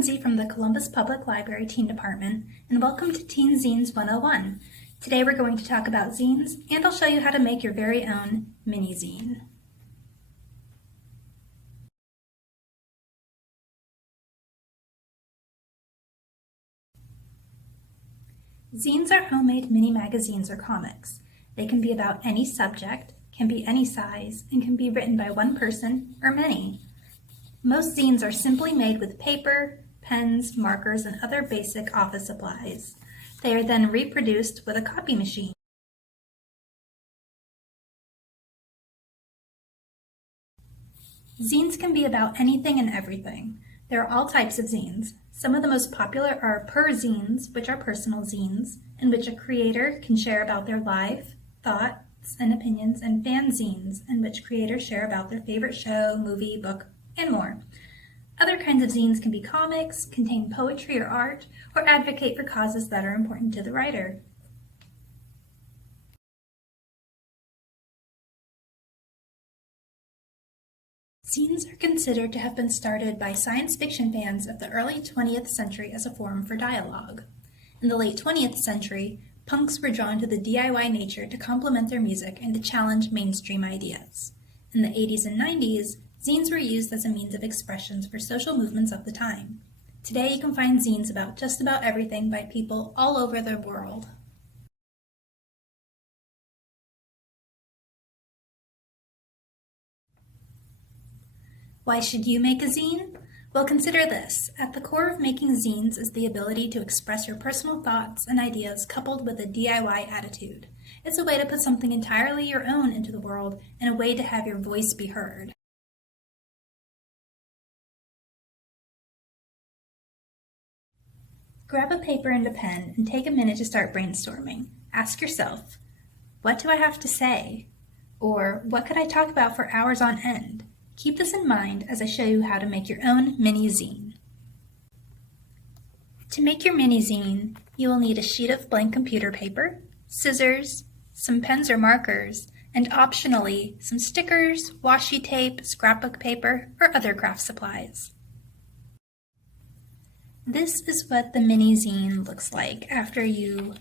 Lindsay from the Columbus Public Library Teen Department, and welcome to Teen Zines 101. Today we're going to talk about zines, and I'll show you how to make your very own mini zine. Zines are homemade mini magazines or comics. They can be about any subject, can be any size, and can be written by one person or many. Most zines are simply made with paper, pens, markers, and other basic office supplies. They are then reproduced with a copy machine. Zines can be about anything and everything. There are all types of zines. Some of the most popular are per-zines, which are personal zines, in which a creator can share about their life, thoughts, and opinions, and fanzines, in which creators share about their favorite show, movie, book, and more. Other kinds of zines can be comics, contain poetry or art, or advocate for causes that are important to the writer. Zines are considered to have been started by science fiction fans of the early 20th century as a forum for dialogue. In the late 20th century, punks were drawn to the DIY nature to complement their music and to challenge mainstream ideas. In the 80s and 90s, zines were used as a means of expressions for social movements of the time. Today you can find zines about just about everything by people all over the world. Why should you make a zine? Well, consider this. At the core of making zines is the ability to express your personal thoughts and ideas coupled with a DIY attitude. It's a way to put something entirely your own into the world and a way to have your voice be heard. Grab a paper and a pen and take a minute to start brainstorming. Ask yourself, what do I have to say? Or what could I talk about for hours on end? Keep this in mind as I show you how to make your own mini zine. To make your mini zine, you will need a sheet of blank computer paper, scissors, some pens or markers, and optionally some stickers, washi tape, scrapbook paper, or other craft supplies. This is what the mini zine looks like after you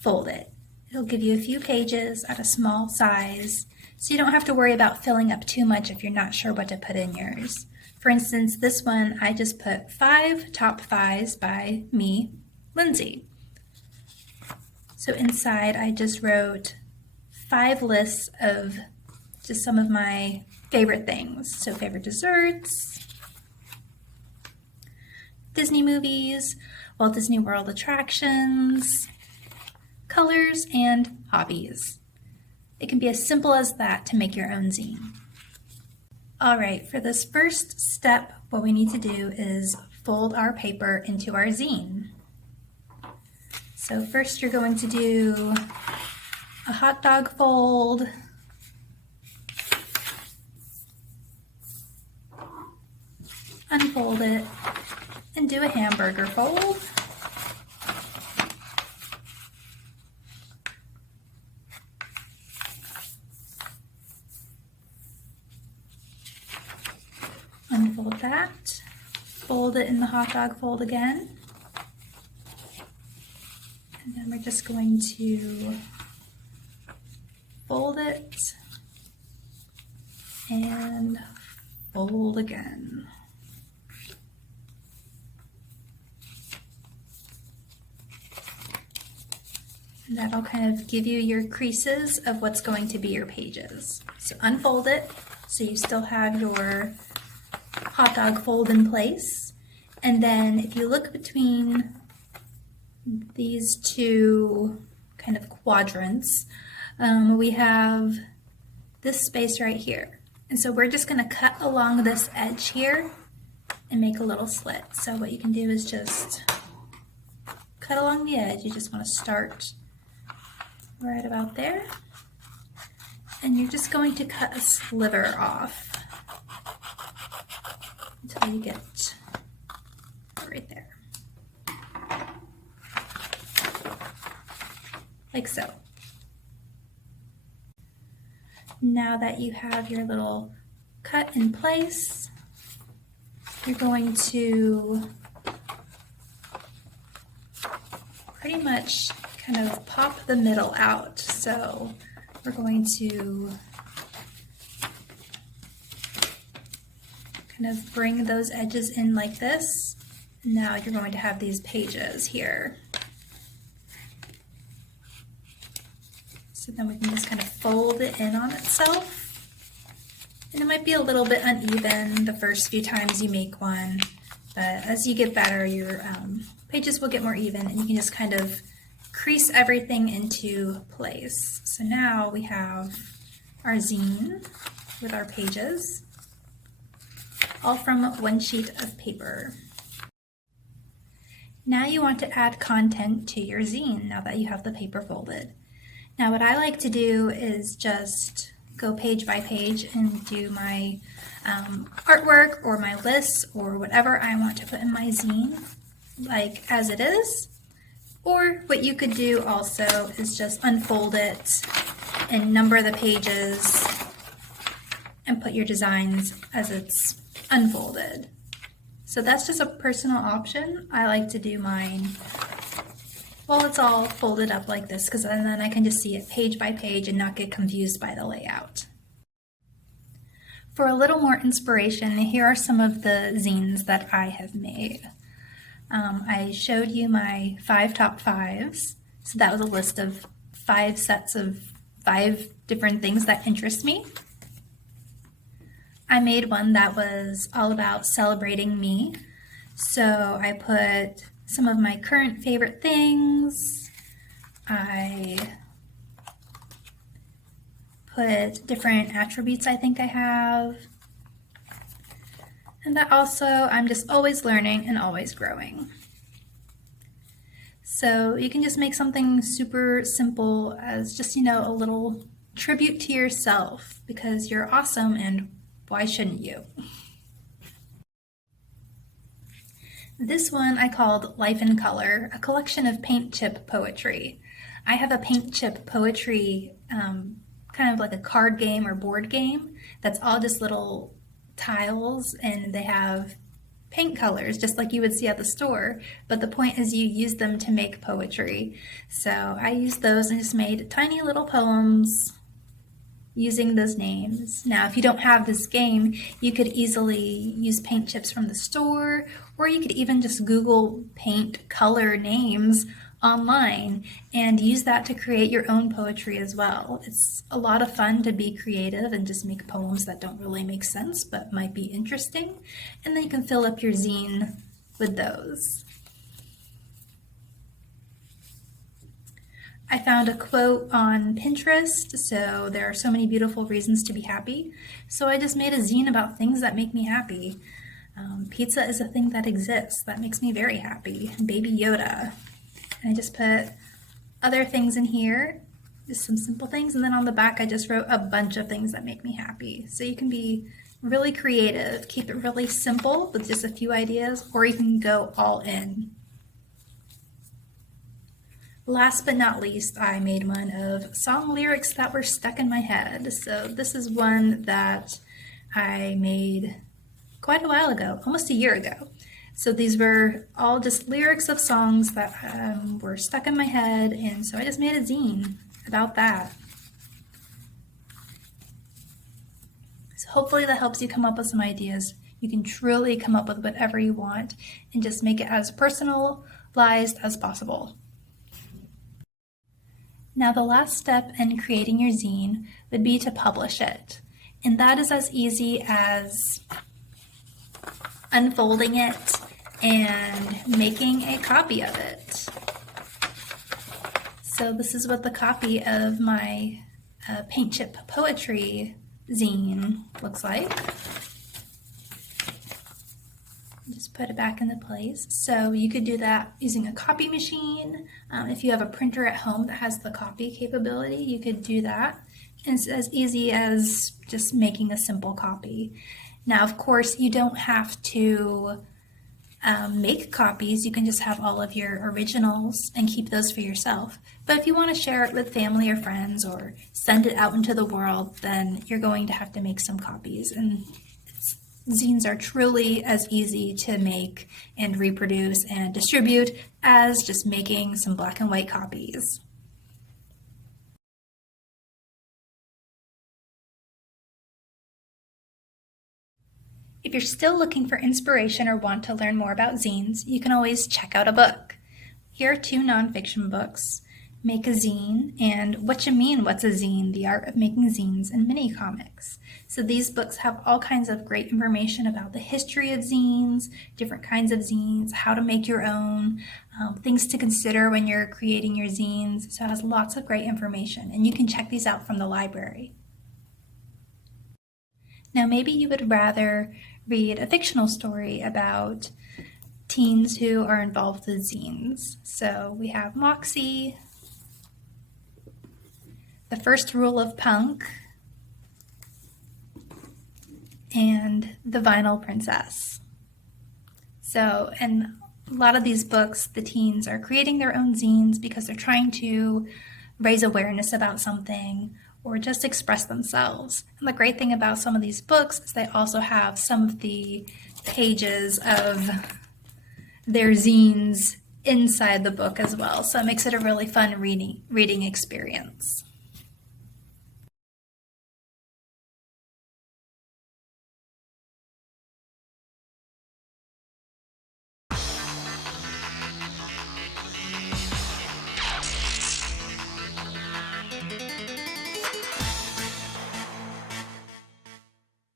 fold it. It'll give you a few pages at a small size, so you don't have to worry about filling up too much if you're not sure what to put in yours. For instance, this one I just put 5 top 5s by me, Lindsay. So inside I just wrote 5 lists of just some of my favorite things. So favorite desserts, Disney movies, Walt Disney World attractions, colors, and hobbies. It can be as simple as that to make your own zine. All right, for this first step, what we need to do is fold our paper into our zine. So first you're going to do a hot dog fold, unfold it, and do a hamburger fold. Unfold that, fold it in the hot dog fold again, and then we're just going to fold it and fold again. And that'll kind of give you your creases of what's going to be your pages. So unfold it so you still have your hot dog fold in place. And then if you look between these two kind of quadrants, we have this space right here. And so we're just going to cut along this edge here and make a little slit. So what you can do is just cut along the edge. You just want to start right about there. And you're just going to cut a sliver off until you get right there. Like so. Now that you have your little cut in place, you're going to pretty much kind of pop the middle out. So we're going to kind of bring those edges in like this. Now you're going to have these pages here. So then we can just kind of fold it in on itself. And it might be a little bit uneven the first few times you make one, but as you get better, your pages will get more even, and you can just kind of crease everything into place. So now we have our zine with our pages, all from one sheet of paper. Now you want to add content to your zine now that you have the paper folded. Now what I like to do is just go page by page and do my artwork or my lists or whatever I want to put in my zine, like as it is. Or what you could do also is just unfold it and number the pages and put your designs as it's unfolded. So that's just a personal option. I like to do mine while it's all folded up like this, because then I can just see it page by page and not get confused by the layout. For a little more inspiration, here are some of the zines that I have made. I showed you my 5 top 5s. So that was a list of 5 sets of 5 different things that interest me. I made one that was all about celebrating me. So I put some of my current favorite things. I put different attributes I think I have. And that also, I'm just always learning and always growing. So you can just make something super simple as just, a little tribute to yourself, because you're awesome and why shouldn't you? This one I called Life in Color, a collection of paint chip poetry. I have a paint chip poetry, kind of like a card game or board game that's all just little tiles, and they have paint colors just like you would see at the store, but the point is you use them to make poetry. So I used those and just made tiny little poems using those names. Now if you don't have this game, you could easily use paint chips from the store, or you could even just Google paint color names online and use that to create your own poetry as well. It's a lot of fun to be creative and just make poems that don't really make sense but might be interesting, and then you can fill up your zine with those. I found a quote on Pinterest, so there are so many beautiful reasons to be happy, so I just made a zine about things that make me happy. Pizza is a thing that exists that makes me very happy. Baby Yoda. And I just put other things in here, just some simple things, and then on the back I just wrote a bunch of things that make me happy. So you can be really creative, keep it really simple with just a few ideas, or you can go all in. Last but not least, I made one of song lyrics that were stuck in my head. So this is one that I made quite a while ago, almost a year ago. So these were all just lyrics of songs that were stuck in my head, and so I just made a zine about that. So hopefully that helps you come up with some ideas. You can truly come up with whatever you want and just make it as personalized as possible. Now the last step in creating your zine would be to publish it. And that is as easy as unfolding it and making a copy of it. So this is what the copy of my paint chip poetry zine looks like. Just put it back into place. So you could do that using a copy machine. If you have a printer at home that has the copy capability, you could do that. And it's as easy as just making a simple copy. Now, of course, you don't have to make copies. You can just have all of your originals and keep those for yourself. But if you want to share it with family or friends or send it out into the world, then you're going to have to make some copies. And it's Zines are truly as easy to make and reproduce and distribute as just making some black and white copies. If you're still looking for inspiration or want to learn more about zines, you can always check out a book. Here are 2 nonfiction books, Make a Zine and What You Mean, What's a Zine? The Art of Making Zines and Mini Comics. So these books have all kinds of great information about the history of zines, different kinds of zines, how to make your own, things to consider when you're creating your zines. So it has lots of great information, and you can check these out from the library. Now maybe you would rather read a fictional story about teens who are involved with zines. So we have Moxie, The First Rule of Punk, and The Vinyl Princess. So, and a lot of these books, the teens are creating their own zines because they're trying to raise awareness about something or just express themselves. And the great thing about some of these books is they also have some of the pages of their zines inside the book as well. So it makes it a really fun reading experience.